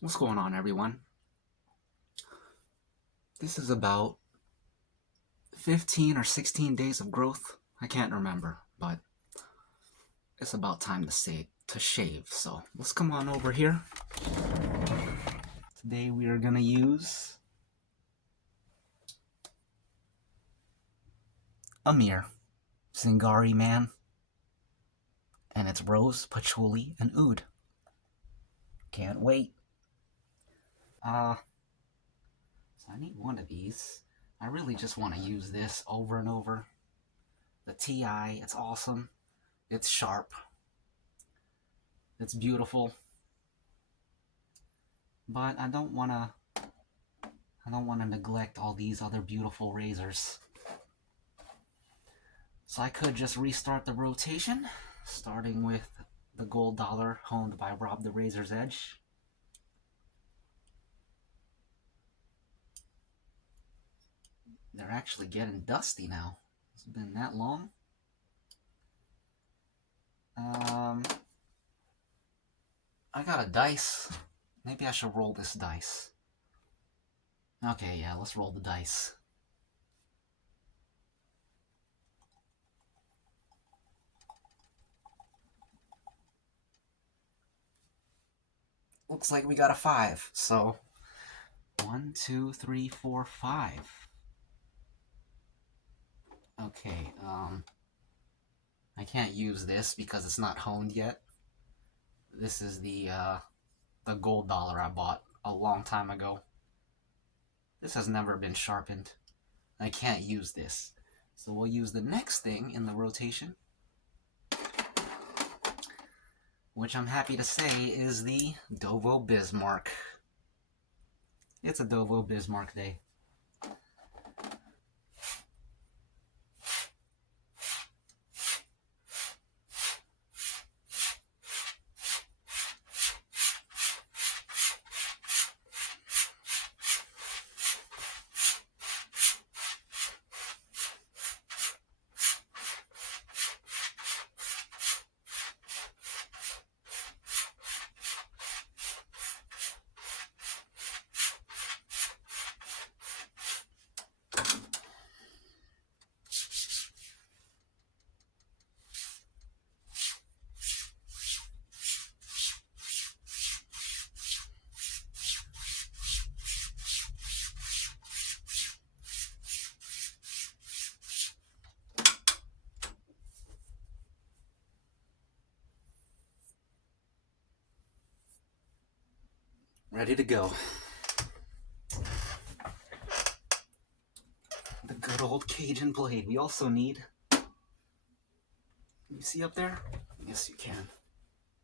What's going on, everyone? This is about 15 or 16 days of growth. I can't remember, but it's about time to shave. So let's come on over here. Today we are gonna use Amir, Zingari man, and it's rose, patchouli, and oud. Can't wait. So I need one of these. I really just want to use this over and over. The TI, it's awesome. It's sharp. It's beautiful. But I don't want to neglect all these other beautiful razors. So I could just restart the rotation, starting with the gold dollar honed by Rob the Razor's Edge. They're actually getting dusty now. It's been that long. I got a dice. Maybe I should roll this dice. Okay, yeah, let's roll the dice. Looks like we got a 5, so 1, 2, 3, 4, 5. Okay, I can't use this because it's not honed yet. This is the gold dollar I bought a long time ago. This has never been sharpened. I can't use this. So we'll use the next thing in the rotation, which I'm happy to say is the Dovo Bismarck. It's a Dovo Bismarck day. Ready to go. The good old Cajun blade. We also need... Can you see up there? Yes, you can.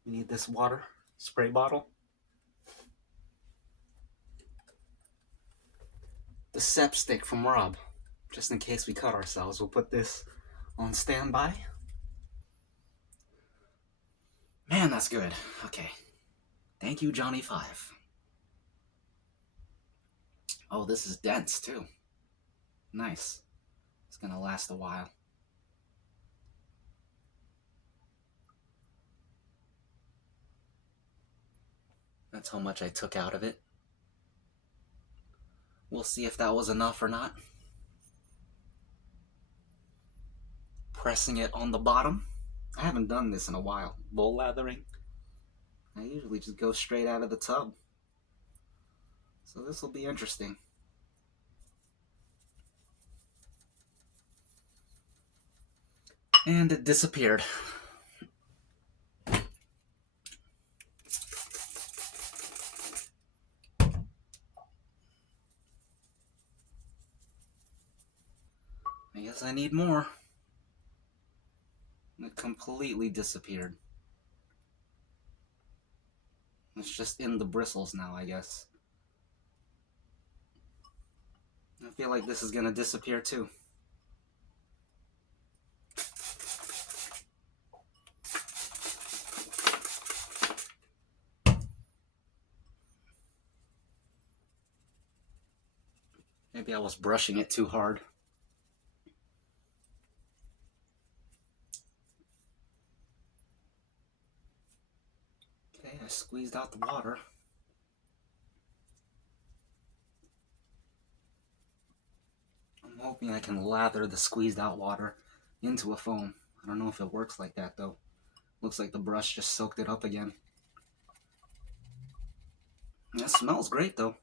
We need this water spray bottle. The sep stick from Rob. Just in case we cut ourselves, we'll put this on standby. Man, that's good. Okay. Thank you, Johnny 5. Oh, this is dense, too. Nice. It's gonna last a while. That's how much I took out of it. We'll see if that was enough or not. Pressing it on the bottom. I haven't done this in a while. Bowl lathering. I usually just go straight out of the tub. So this will be interesting. And it disappeared. I guess I need more. It completely disappeared. It's just in the bristles now, I guess. I feel like this is gonna disappear too. Maybe I was brushing it too hard. Okay, I squeezed out the water. I'm hoping I can lather the squeezed out water into a foam. I don't know if it works like that though. Looks like the brush just soaked it up again. It smells great though.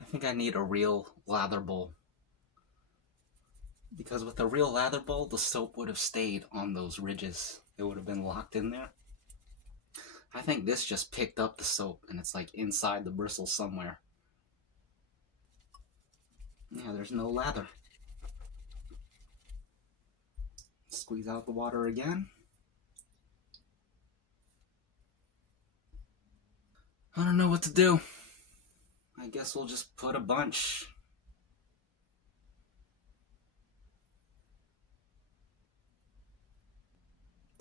I think I need a real lather bowl. Because with a real lather bowl, the soap would have stayed on those ridges. It would have been locked in there. I think this just picked up the soap and it's like inside the bristles somewhere. Yeah, there's no lather. Squeeze out the water again. I don't know what to do. I guess we'll just put a bunch.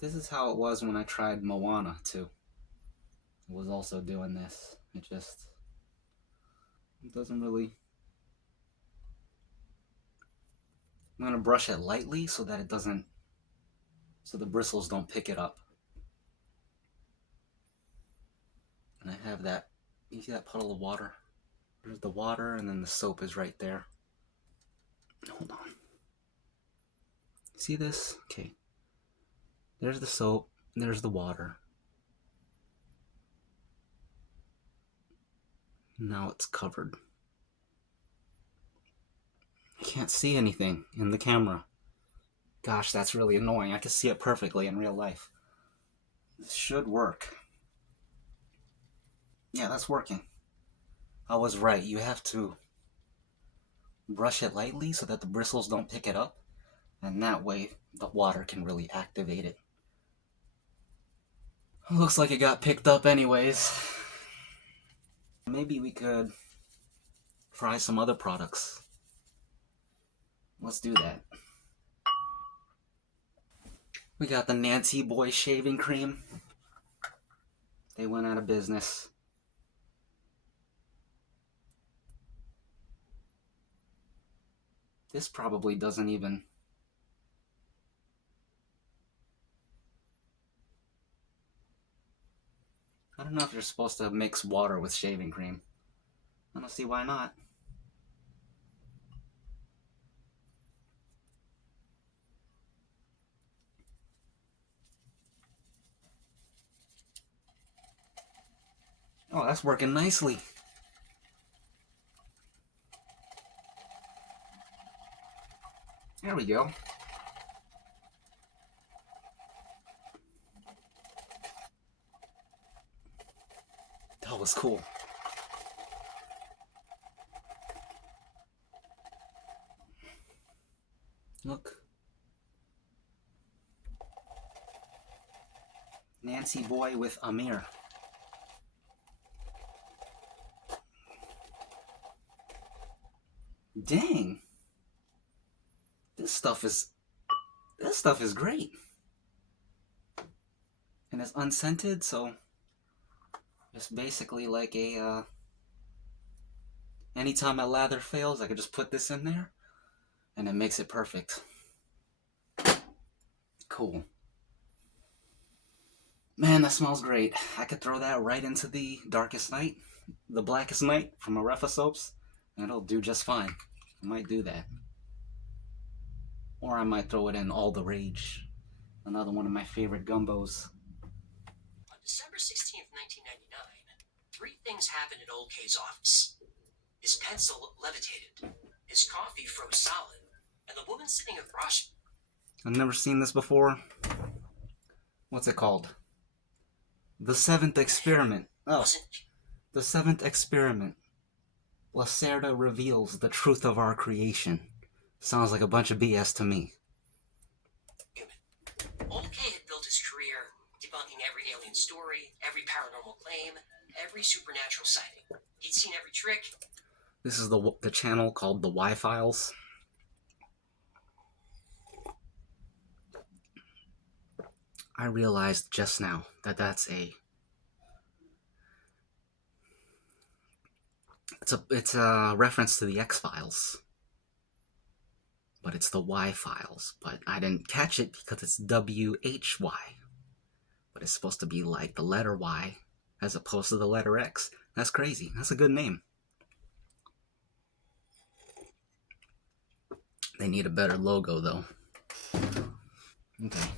This is how it was when I tried Moana too. It was also doing this. It doesn't really... I'm gonna brush it lightly so that it doesn't, so the bristles don't pick it up. And I have that, you see that puddle of water? There's the water and then the soap is right there. Hold on. See this? Okay. There's the soap, there's the water. Now it's covered. I can't see anything in the camera. Gosh, that's really annoying. I can see it perfectly in real life. This should work. Yeah, that's working. I was right. You have to brush it lightly so that the bristles don't pick it up. And that way, the water can really activate it. Looks like it got picked up anyways. Maybe we could try some other products. Let's do that. We got the Nancy Boy shaving cream. They went out of business. This probably doesn't even... I don't know if you're supposed to mix water with shaving cream. I don't see why not. Oh, that's working nicely. There we go. That was cool. Look. Nancy Boy with Amir. Dang. This stuff is great. And it's unscented, so it's basically like a anytime my lather fails, I could just put this in there and it makes it perfect. Cool. Man, that smells great. I could throw that right into the darkest night, the blackest night from Arefa soaps, and it'll do just fine. I might do that. Or I might throw it in All the Rage, another one of my favorite gumbos. On December 16th, 1999, three things happened at Old K's office. His pencil levitated, his coffee froze solid, and the woman sitting across... I've never seen this before. What's it called? The Seventh Experiment. Oh, the Seventh Experiment. Lacerda reveals the truth of our creation. Sounds like a bunch of BS to me. Old K had built his career debunking every alien story, every paranormal claim, every supernatural sighting. He'd seen every trick. This is the channel called the Y-Files. I realized just now that that's it's a reference to the X-Files. But it's the Y-Files. But I didn't catch it because it's W-H-Y. But it's supposed to be like the letter Y as opposed to the letter X. That's crazy. That's a good name. They need a better logo though. Okay.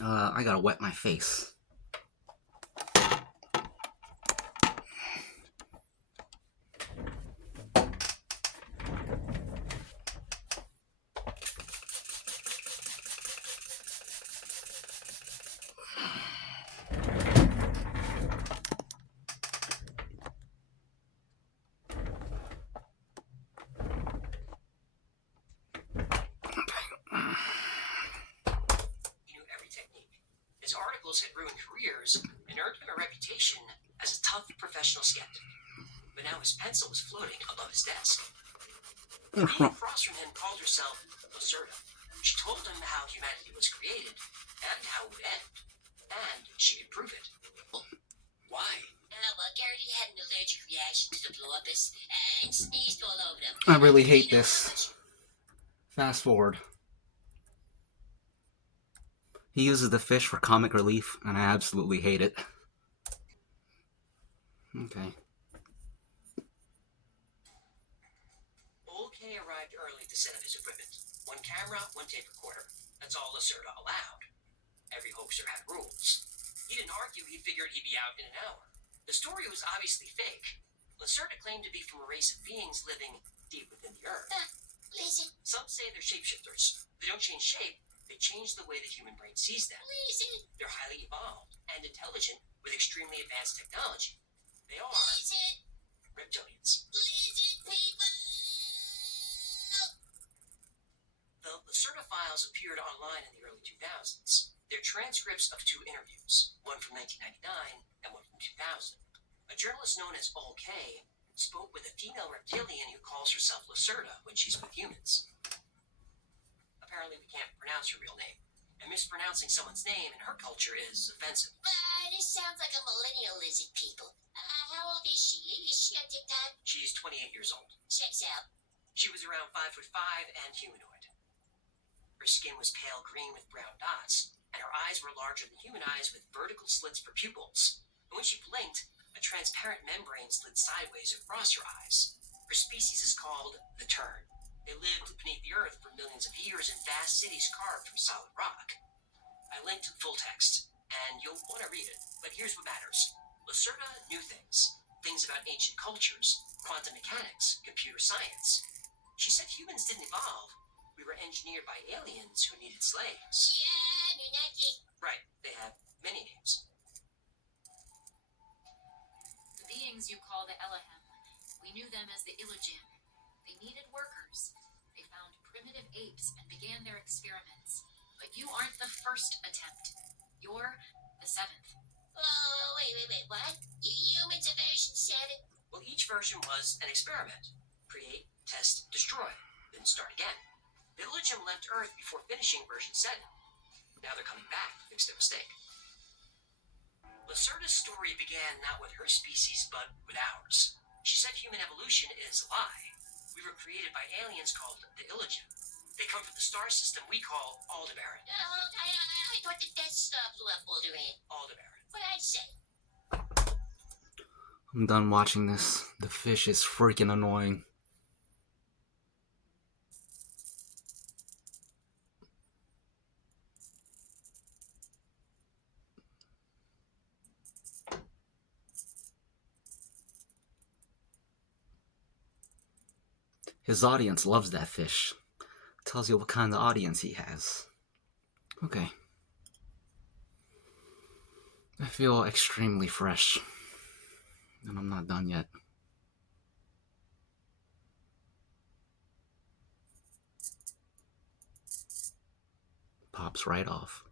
I gotta wet my face. He knew every technique. His articles had ruined careers and earned him a reputation as a tough professional skeptic. But now his pencil was floating above his desk. The being across from him called herself Lacerda. She told him how humanity was created and how it would end. And she could prove it. Why? Well, Garrity had an allergic reaction to the blow-up-us and sneezed all over them. I really hate this. Fast forward. He uses the fish for comic relief, and I absolutely hate it. Okay. Old K arrived early to set up his equipment. One camera, one tape recorder. That's all Lacerda allowed. Every hoaxer had rules. He didn't argue, he figured he'd be out in an hour. The story was obviously fake. Lacerda claimed to be from a race of beings living deep within the earth. Listen. Some say they're shapeshifters. They don't change shape, they change the way the human brain sees them. Listen. They're highly evolved and intelligent with extremely advanced technology. They are reptilians. Listen, people! The Lacerda files appeared online in the early 2000s. They're transcripts of two interviews, one from 1999 and one from 2000. A journalist known as Old K spoke with a female reptilian who calls herself Lacerda when she's with humans. Apparently we can't pronounce her real name, and mispronouncing someone's name in her culture is offensive. This sounds like a millennial lizard, people. How old is she? Is she on TikTok? She's 28 years old. Checks out. She was around 5'5" and humanoid. Her skin was pale green with brown dots, and her eyes were larger than human eyes with vertical slits for pupils. And when she blinked, a transparent membrane slid sideways across her eyes. Her species is called the Tern. They lived beneath the earth for millions of years in vast cities carved from solid rock. I linked to the full text, and you'll want to read it, but here's what matters. Lacerda knew things. Things about ancient cultures, quantum mechanics, computer science. She said humans didn't evolve. We were engineered by aliens who needed slaves. Yeah, Minaki. Right, they have many names. The beings you call the Elohim, we knew them as the Illogin. They needed workers. They found primitive apes and began their experiments. But you aren't the first attempt. You're the seventh. Oh, wait, what? Humans are version 7? Well, each version was an experiment. Create, test, destroy, then start again. The Illogin left Earth before finishing version 7. Now they're coming back to fix their mistake. Lacerda's story began not with her species, but with ours. She said human evolution is a lie. We were created by aliens called the Illogin. They come from the star system we call Aldebaran. I thought the Death Star blew up Aldebaran. Aldebaran. What I'd say. I'm done watching this. The fish is freaking annoying. His audience loves that fish. Tells you what kind of audience he has. Okay. I feel extremely fresh. And I'm not done yet. Pops right off.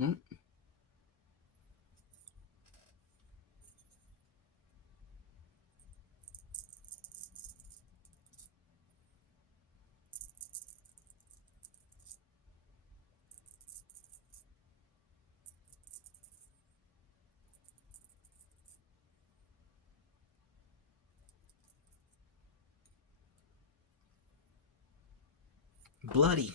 Hmm? Bloody.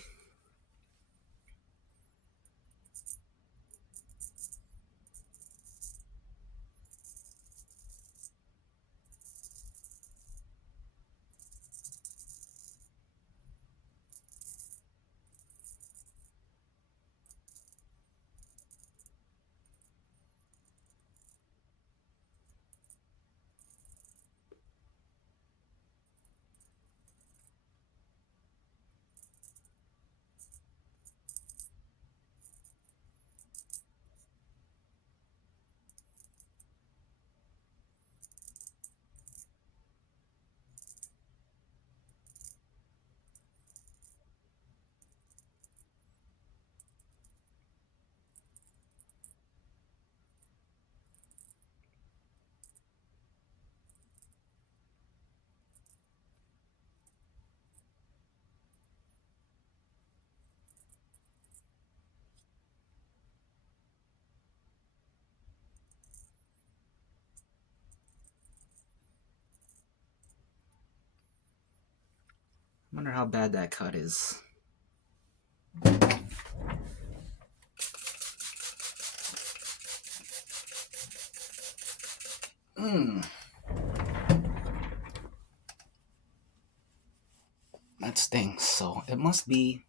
Wonder how bad that cut is. Mmm. That stings. So it must be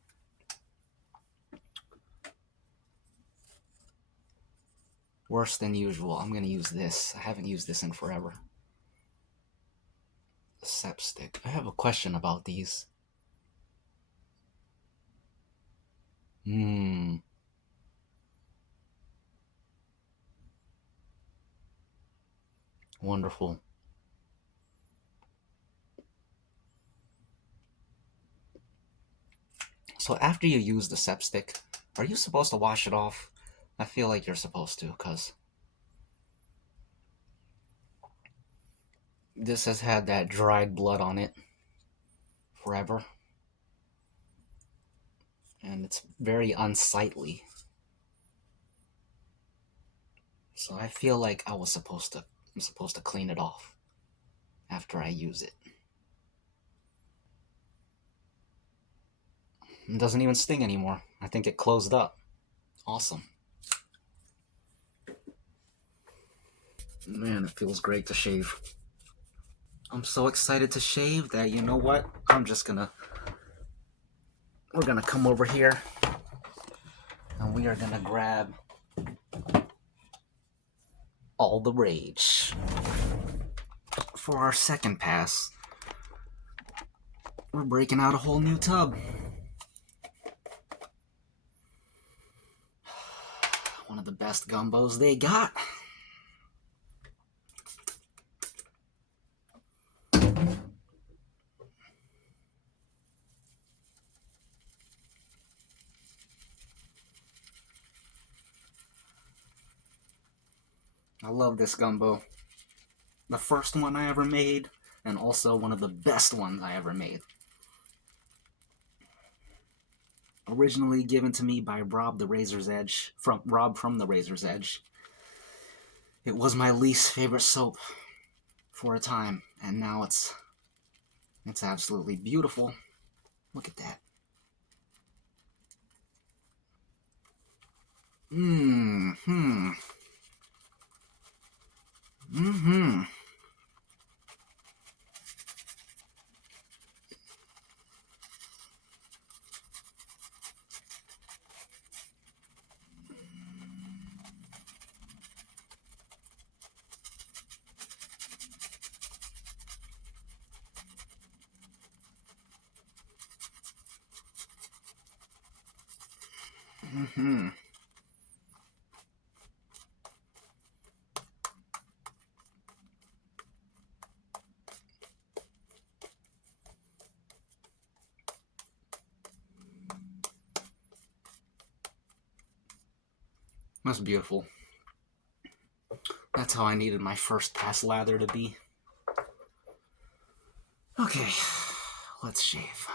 worse than usual. I'm gonna use this. I haven't used this in forever. The sep stick. I have a question about these. Mmm. Wonderful. So after you use the sep stick, are you supposed to wash it off? I feel like you're supposed to, because this has had that dried blood on it forever. And it's very unsightly. So I feel like I'm supposed to clean it off after I use it. It doesn't even sting anymore. I think it closed up. Awesome. Man, it feels great to shave. I'm so excited to shave that, you know what? We're gonna come over here and we are gonna grab all the rage. For our second pass, we're breaking out a whole new tub. One of the best gumbos they got. I love this gumbo. The first one I ever made, and also one of the best ones I ever made. Originally given to me by Rob the Razor's Edge, from the Razor's Edge. It was my least favorite soap for a time, and now it's absolutely beautiful. Look at that. Mm-hmm. Mm-hmm. Mm-hmm. That's beautiful. That's how I needed my first pass lather to be. Okay, let's shave.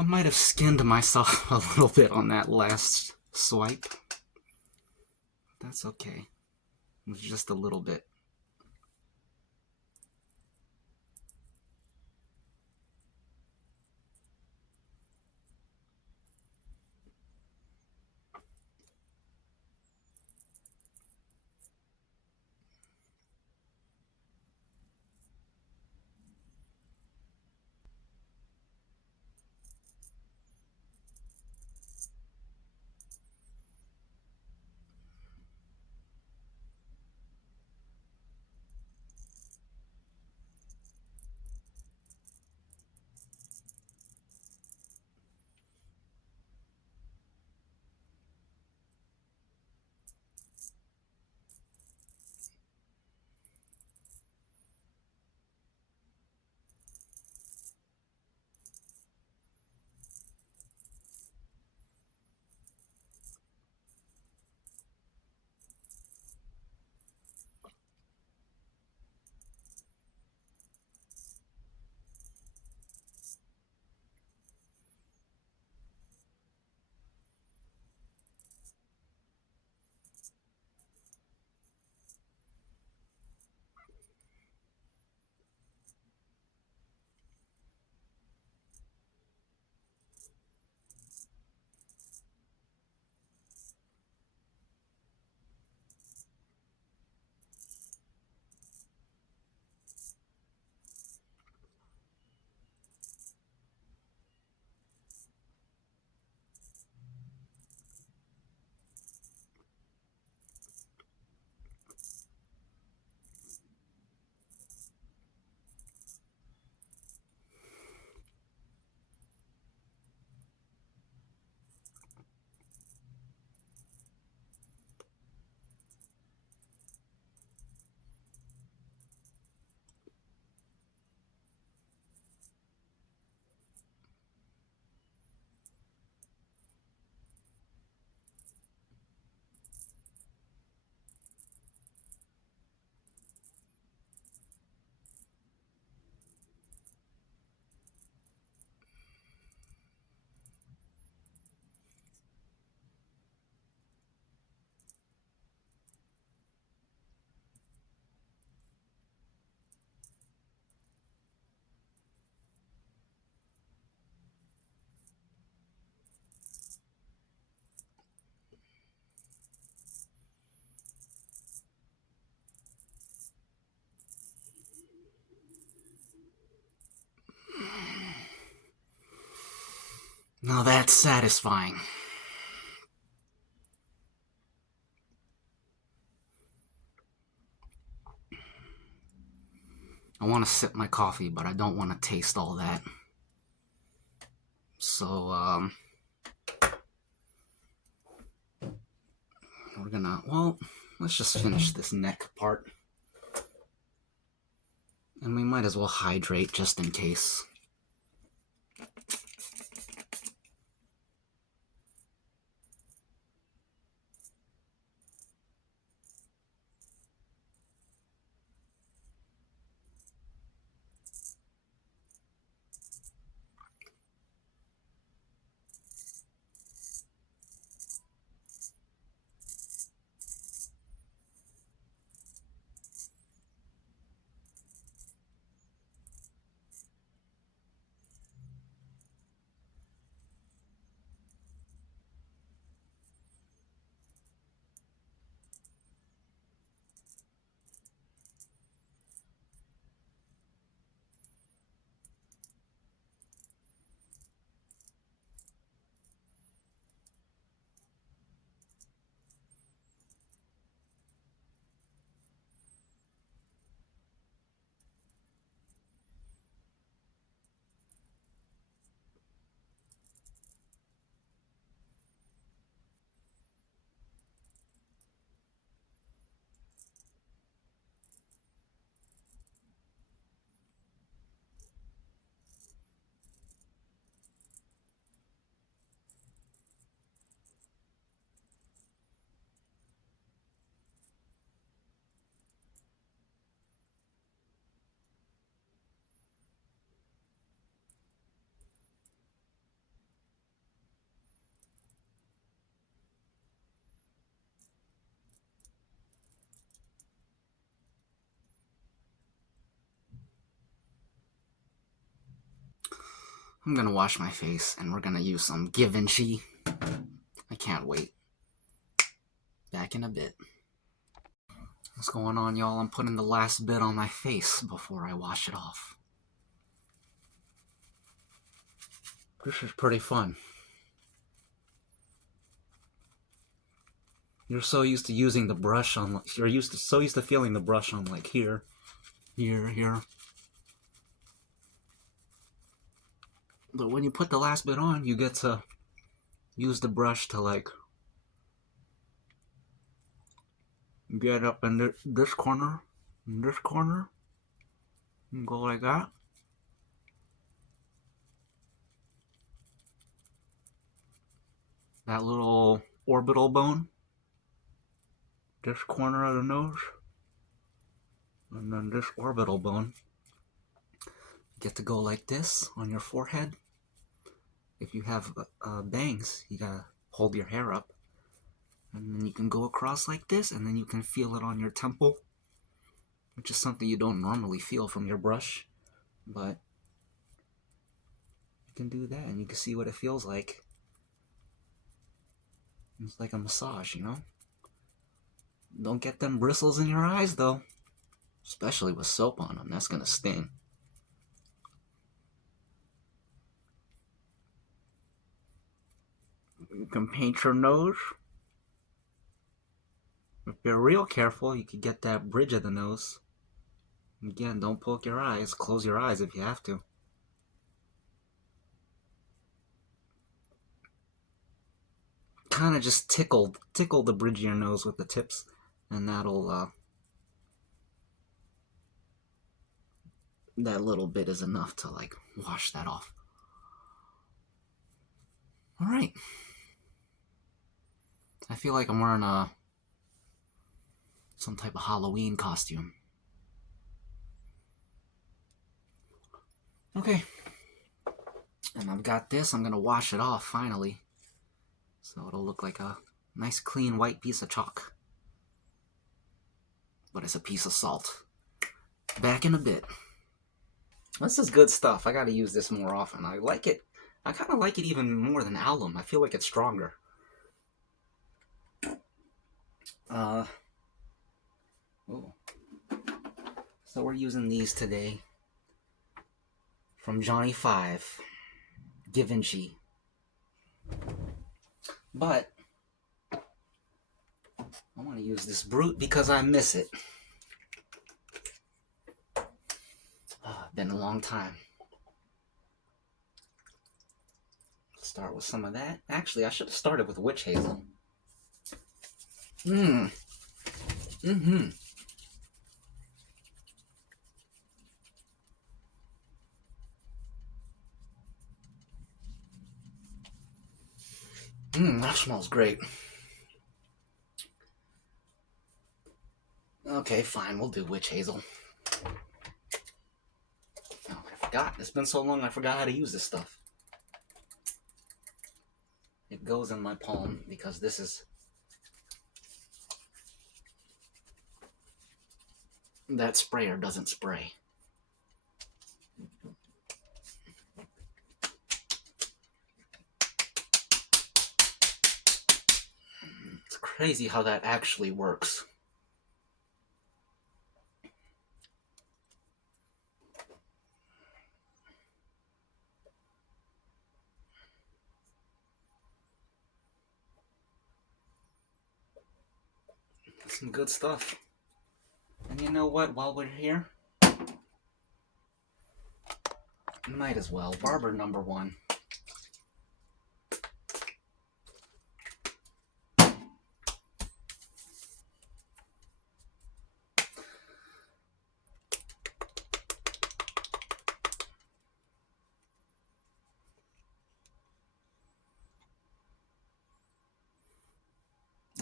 I might have skinned myself a little bit on that last swipe. That's okay. It was just a little bit. Now that's satisfying. I want to sip my coffee, but I don't want to taste all that. So, we're gonna, well, let's just finish this neck part. And we might as well hydrate just in case. I'm gonna wash my face and we're gonna use some Givenchy. I can't wait. Back in a bit. What's going on, y'all? I'm putting the last bit on my face before I wash it off. This is pretty fun. You're so used to using the brush on, so used to feeling the brush on like here, here. But when you put the last bit on, you get to use the brush to like get up in this corner, and go like that. That little orbital bone, this corner of the nose, and then this orbital bone. You get to go like this on your forehead. If you have bangs, you gotta hold your hair up. And then you can go across like this, and then you can feel it on your temple, which is something you don't normally feel from your brush. But you can do that, and you can see what it feels like. It's like a massage, you know? Don't get them bristles in your eyes, though. Especially with soap on them. That's gonna sting. You can paint your nose. If you're real careful, you could get that bridge of the nose. Again, don't poke your eyes. Close your eyes if you have to. Kind of just tickle the bridge of your nose with the tips, and that'll that little bit is enough to like wash that off. All right. I feel like I'm wearing some type of Halloween costume. Okay. And I've got this. I'm gonna wash it off finally, so it'll look like a nice clean white piece of chalk. But it's a piece of salt. Back in a bit. This is good stuff. I gotta use this more often. I like it. I kind of like it even more than alum. I feel like it's stronger. Oh. So we're using these today from Johnny 5, Givenchy. But I want to use this Brute because I miss it. Been a long time. Start with some of that. Actually, I should have started with witch hazel. That smells great. Okay, fine, we'll do witch hazel. Oh, I forgot. It's been so long I forgot how to use this stuff. It goes in my palm because this is... that sprayer doesn't spray. It's crazy how that actually works. Some good stuff. And you know what? While we're here, might as well. Barber number 1.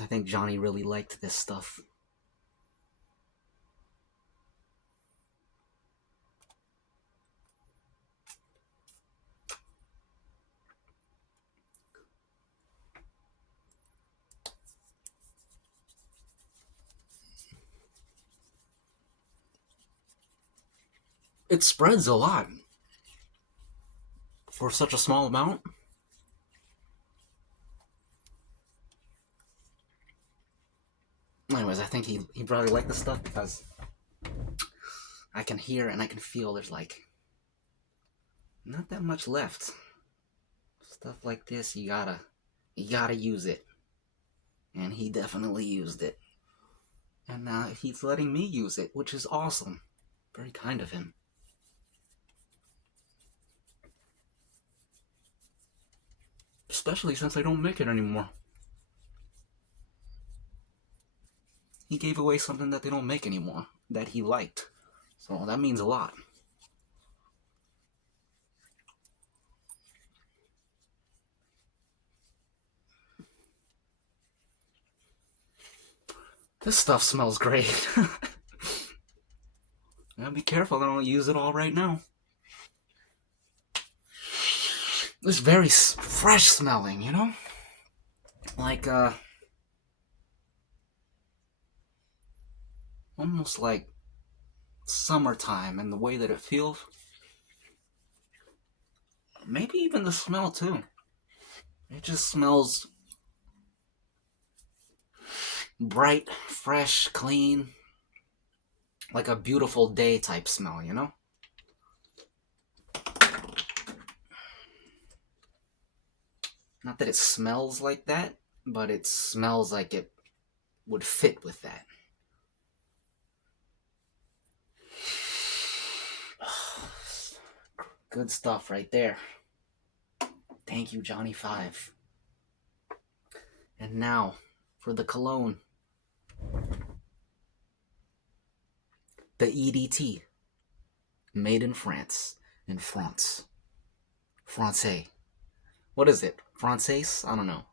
I think Johnny really liked this stuff. It spreads a lot for such a small amount. Anyways, I think he probably liked this stuff because I can hear and I can feel there's like not that much left. Stuff like this, you gotta use it. And he definitely used it. And now he's letting me use it, which is awesome. Very kind of him. Especially since I don't make it anymore. He gave away something that they don't make anymore, that he liked. So that means a lot. This stuff smells great. Gotta be careful I don't use it all right now. It's very fresh smelling, you know? Like, almost like summertime and the way that it feels. Maybe even the smell too. It just smells bright, fresh, clean. Like a beautiful day type smell, you know? Not that it smells like that, but it smells like it would fit with that. Good stuff right there. Thank you, Johnny 5. And now for the cologne. The EDT. Made in France. In France. Francais. What is it? Francaise? I don't know.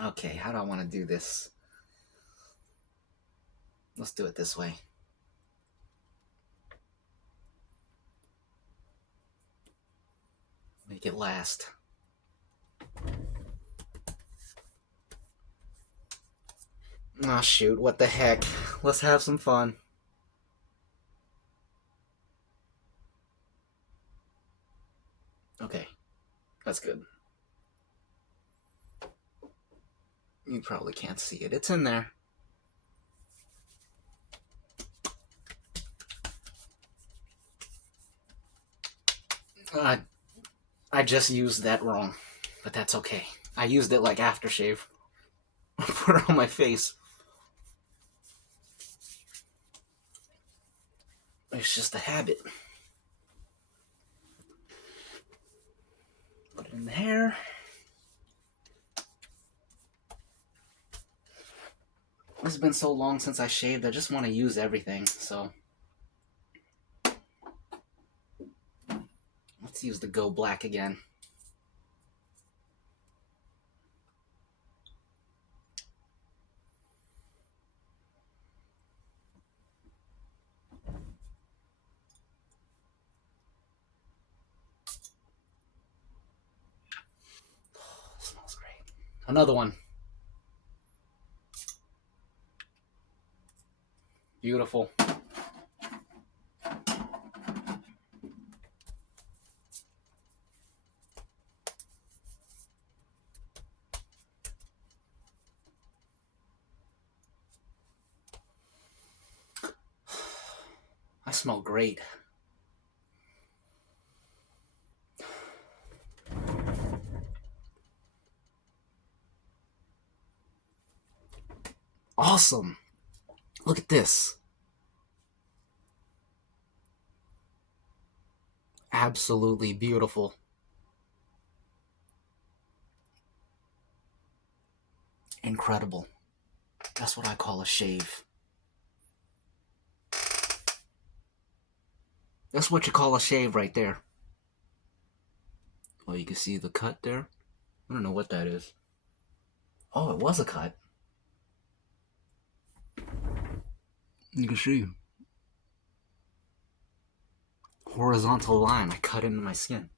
Okay, how do I want to do this? Let's do it this way. Make it last. Oh shoot, what the heck. Let's have some fun. Okay, that's good. You probably can't see it. It's in there. Uh, I just used that wrong, but that's okay. I used it like aftershave. Put it on my face. It's just a habit. Put it in the hair. It's been so long since I shaved, I just want to use everything, so let's use the Go Black again. Oh, smells great. Another one. Beautiful. I smell great. Awesome. Look at this. Absolutely beautiful. Incredible. That's what I call a shave. That's what you call a shave right there. Oh, you can see the cut there? I don't know what that is. Oh, it was a cut. You can see. Horizontal line I cut into my skin.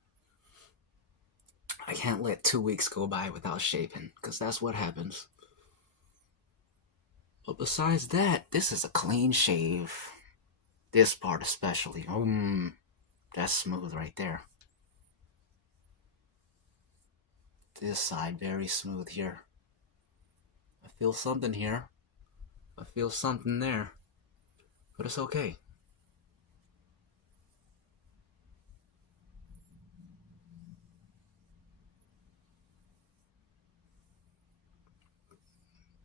I can't let 2 weeks go by without shaving, because that's what happens. But besides that, this is a clean shave. This part especially. That's smooth right there. This side very smooth here. I feel something here. I feel something there. But it's okay.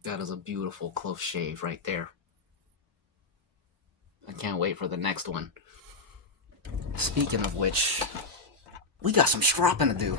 That is a beautiful close shave right there. I can't wait for the next one. Speaking of which, we got some stropping to do.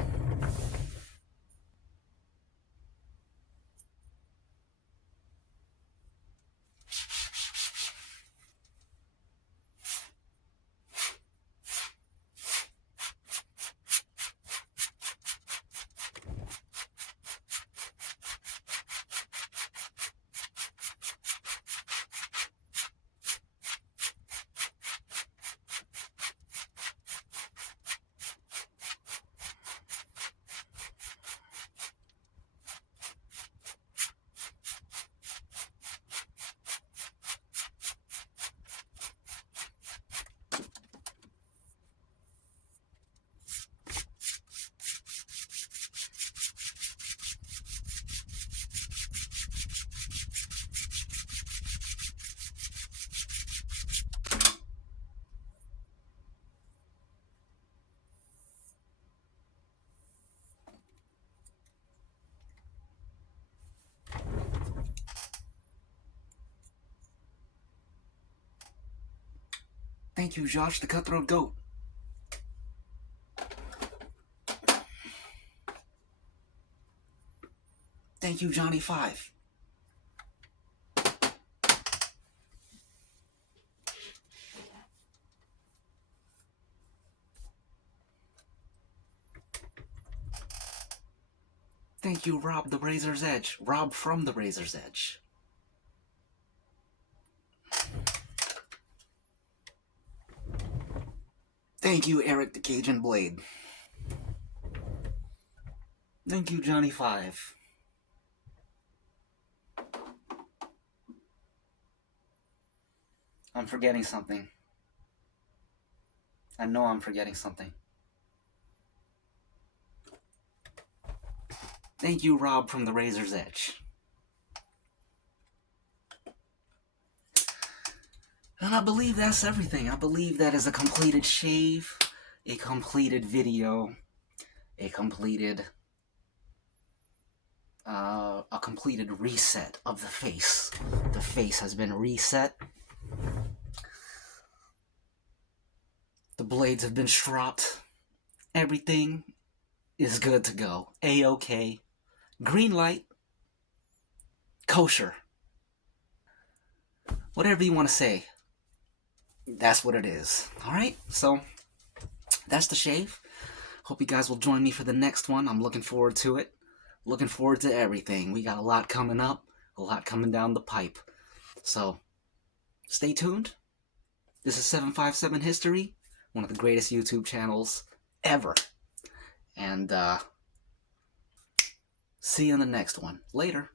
Thank you, Josh, the cutthroat goat. Thank you, Johnny 5. Thank you, Rob the Razor's Edge. Rob from the Razor's Edge. Thank you, Eric the Cajun Blade. Thank you, Johnny 5. I'm forgetting something. I know I'm forgetting something. Thank you, Rob from the Razor's Edge. And I believe that's everything. I believe that is a completed shave. a completed video, a completed reset of the face. The face has been reset. The blades have been stropped. Everything is good to go. A-okay. Green light. Kosher. Whatever you want to say. That's what it is. Alright, so that's the shave. Hope you guys will join me for the next one. I'm looking forward to it. Looking forward to everything. We got a lot coming up. A lot coming down the pipe. So, stay tuned. This is 757 History. One of the greatest YouTube channels ever. And, see you in the next one. Later.